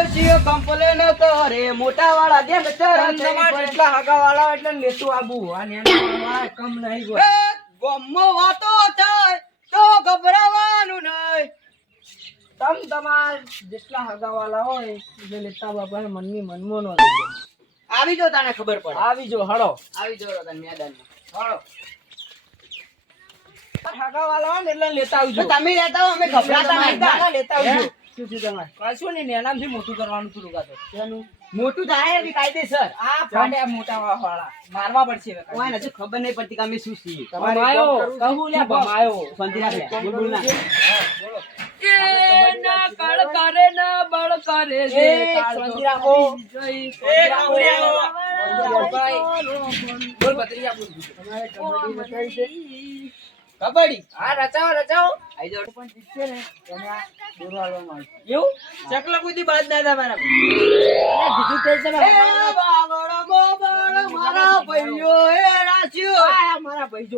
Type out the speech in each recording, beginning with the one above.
પાડોશીઓ complain કરે મોટા વાળા જેમ ચરણ થઈ તમારે પડે. એટલે લેતું આબુ. અને કમ નહીં એ વાતો થાય તો ગભરાવાનું નહીં. તમ તમાર જેટલા હગાવાળા હોય એટલે લેતા બાપા મનની મનમો નો આવી જો તને ખબર પડે. આવી જો હળો. આવી જો તને મેદાનમાં. હળો. હગાવાળા હોય ને એટલે લેતા આવજો. તમે રહેતા હો અમે ગભરાતા નહીં. લેતા આવજો. શું છે તમારે? કશું નહીં નેનામથી મોટું કરવાનું તું લોકા તો મોટું થાય એવી કાયદેસર? આ ફાડે મોટા વાળા મારવા પડશે હવે ઓય હજુ ખબર નહીં પડતી કે અમે શું છીએ. તમારે કહું લે ભમાયો શાંતિ રાખ. બોલ. બોલ. ના. એ, શાંતિ રાખો. એ, કાવડિયાઓ. બોલ ભત્રીજા બોલ. કબડ્ડી હા રચાવો રચાવો. આઈ જાઓ. એવું? ચકલો કુદી બાદ ના થાય મારા બીજું તે તમે એ બાવળો બોબળો મારા ભાઈઓ. એ રાખ્યો આ મારા ભાઈ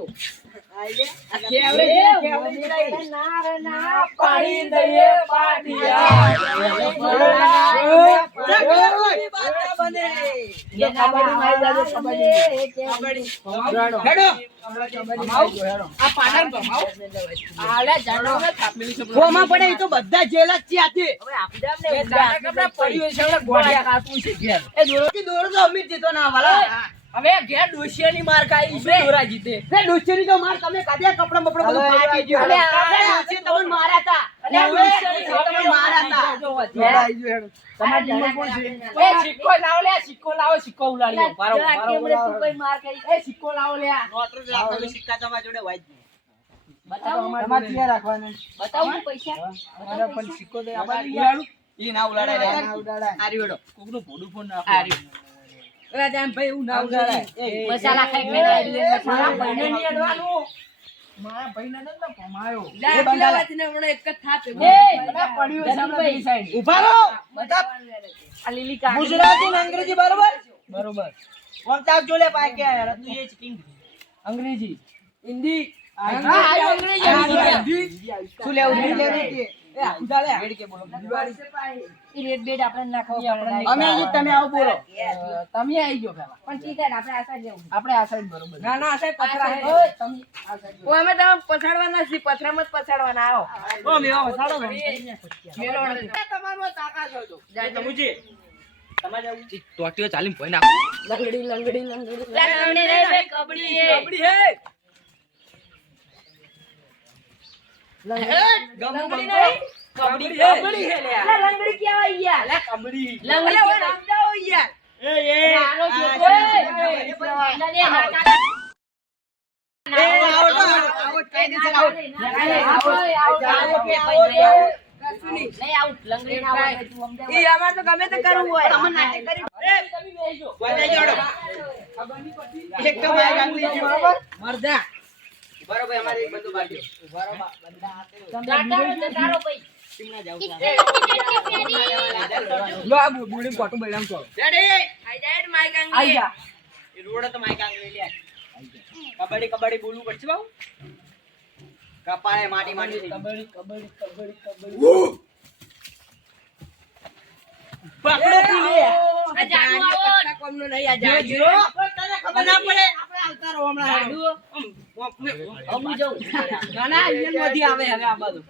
પાડી તો બધા જેલા જ છે દાડા તો અમિત જીતો ના વાલા. હવે ઘેર ડોશિયાની માર ખાઈ છે દોરા જીતે તે? ડોશીની તો માર તમે કાઢ્યા કપડાં બપડા બધું ફાટી ગયું. અલે આ- તમને માર્યા તા. અને આ હવે ડોશિયાની ડોશીએ તમને માર્યા તા. જીવન કોણ છે? એ સિક્કો લાવો લે સિક્કો લાવો સિક્કો. એ લાવો લે સિક્કા તમારા જોડે હોય બતાવો. તમારે. ત્યાં રાખવાના અમારે પણ સિક્કો દે આપણે ઈ ના ઉલાડાય રે. કોકનું ભોડું ફોન નાખો. ભાઈ એવું ના ઉલાડાય મસાલા ખાઈ એ, ખાઈ એ, મસાલા ભાઈને નહીં અડવાનું. મારા ભાઈને ને ભમાયો. એ બંગાળા. એ, મને પડ્યું છે હમણાં પેલી side. ઊભા રહો. બધા આ લીલી કાગળ. ગુજરાતી ને અંગ્રેજી બરોબર બરોબર તાપ જોડે યાર તું એ અંગ્રેજી હિન્દી અંગ્રેજી. શું લેવું લેવું ટોટીઓ ચાલીને લંગડી લંગડી લંગડી કબડી લંગડી નહીં, ભાઈ, કબડ્ડી છે. કબડ્ડી હે લંગડી નહીં. કબડ્ડી હે. હે લે લંગડી કહેવાય યાર. લે કબડ્ડી લંગડી અરે, ઓય, યાર એ એ. નાનો છોકરો. એ આવો આવો કાયદેસર આવો આવો, આવો, આવો, આવો, નહીં. નહીં, લંગડી ના આવો, તું સમજાવ. ઈ અમારે તો ગમે તે કરવું હોય. તમે નાટક કરી તમે બેસજો. બોલાઈ જાડો. એક તો મારી ગાંગલી છે. મરદા. બરોબર અમારે એક બંદૂક બાકી જાતારો, જતારો, ભાઈ. શિમલા જાવું છે. લો આ બુ- બુડી કોટું બૈરામ કરો. રેડી આઈ જા. એ રોડ તો મારી ગાંગલી લે કબડ્ડી કબડ્ડી બોલવું પડશે બાબુ? કપાળે માટી માટી કબડ્ડી કબડ્ડી કબડ્ડી કબડ્ડી. પકડો તીલે. આ જાદુ આવો. કોમનો નહીં આ જો, જો. તને ખબર ના પડે? આપણે આવતા રહો હમણાં. જાદુ. હું આવે હવે આ બાજુ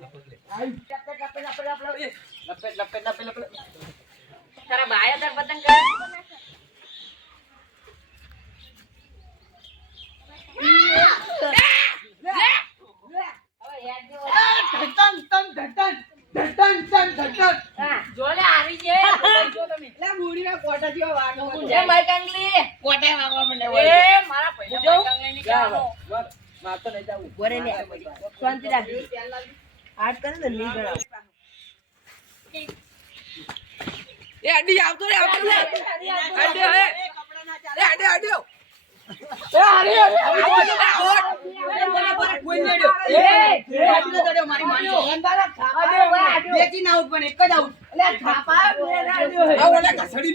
લપેટ. લપેટ, લપેટ, લપેટ, લપેટ. તારા ભાઈ તાર પતંગ કરે હવે યાદ જેવો. ધડધન, ધન, ધડધન. ધડધન, ધન, ધડધન. હા, જો લે, આવી છે. જો તમે. લે બુડીના કોટા જેવા વાગો એ મારી કાંગલી. કોટે વાગવા માંડે એ, વળી. મારા ભાઈને હું જાઉં? મારી કાંગલીની કહેવાનો. માર તો નહીં જાવું બોરે લે. શાંતિ રાખજો. આઠ કરે ને નહીં ગણાવ એ અડી આવતો રે આવતો રે અડ્યો હે એ કપડાં ના ચાલે. એ અડ્યો અડ્યો અડી અડી. એ. બેચી ના આઉટ પણ એક જ આઉટ. આ ઓલા ઘસડી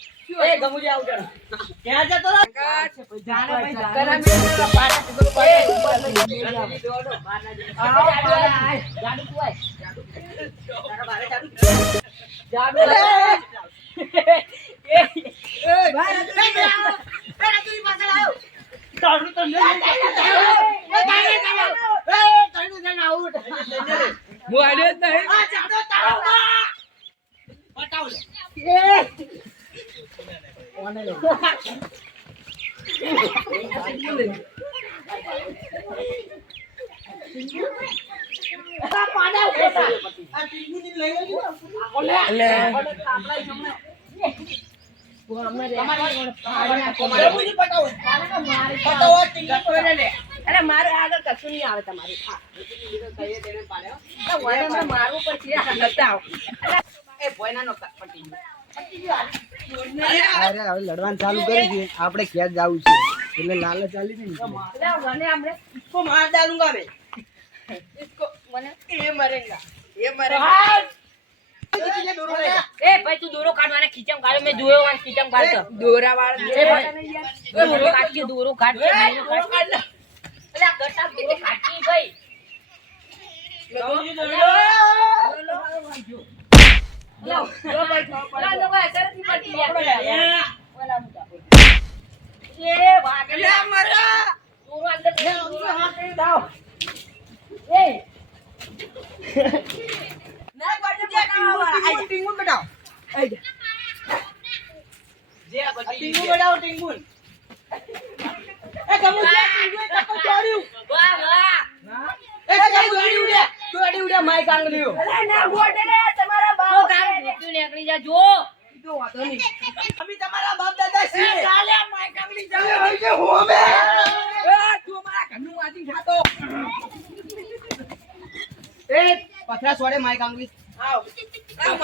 એ ગમુજી જણ આવું કરો. ક્યાં જતો રહો? જાણે ભાઈ જાણે. જાડુ. જાડુ આય. તારા બારે ચાલુ. જાડુ એ, એ, ભાઈ, રતુજી પાછળ આવો. તારું તો નહીં. હું આડ્યો જ નહીં. આ જાડો બતાવ લે. આ ટીંગુની લઈ લેજો. ગમુજી બતાવો. બતાવો, આ ટીંગુ લે. અરે મારે આગળ કશું નહીં આવે તમારે. મારવું પડશે. અરે હવે લડવાનું ચાલુ કરી દઈએ આપણે ક્યાં જવું છે એટલે લાલ ચાલી ને મને આપણે ઇસકો માર ડાલુંગા બે ઇસકો મને એ મરેંગા એ મરેંગા દોરો કાઢવાને ખીચમ કાઢ મેં જોયો ખીચમ કાઢ દોરા વાળા દોરો કાઢ દોરો કાઢ દોરો ભાઈ લો લો ભાઈ લો ભાઈ સરથી પટી ગયા ઓલા મુતા એ વાગલા મરા. તું અંદર હા. કરી દાવ એ. ના કોટ દે આ ટીંગુ બડાવ આઈ જા. જે બટી ટીંગુ બડાવ ટીંગુ. એ કમુ જે ટીંગુ તકો ચોર્યું વાહ વાહ. ના. એ કઈ ઉડી ઉડ્યા તું ઉડ્યા માય કાંગલીઓ અરે ના ગોટ રે તમારા ભૂત્યું નીકળી જા જો અમે તમારા બાપ દાદા છીએ ચાલે. હોય ઘરનું ખાતો. એ પથરા આવ. આ